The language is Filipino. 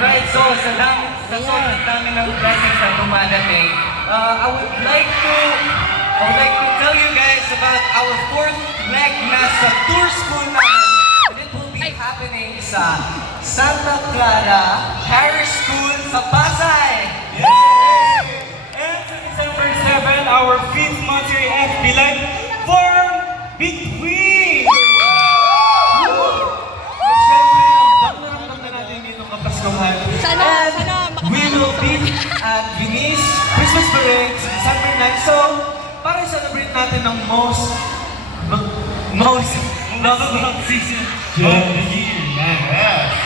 Alright, so sa sobrang dami ng blessings na dumadating, I would like to tell you guys about our fourth leg na sa tour school namin. And it will be happening sa Santa Clara Parish School sa Pasay. And sa December 7, our 5th monthly FB Live Form Between! At syempre, ang naramdaman natin dito kapaskuhan. Sana We will be at Venice Christmas Parade sa December 9. So, para i-celebrate natin ng most lovable season of the year. Yes.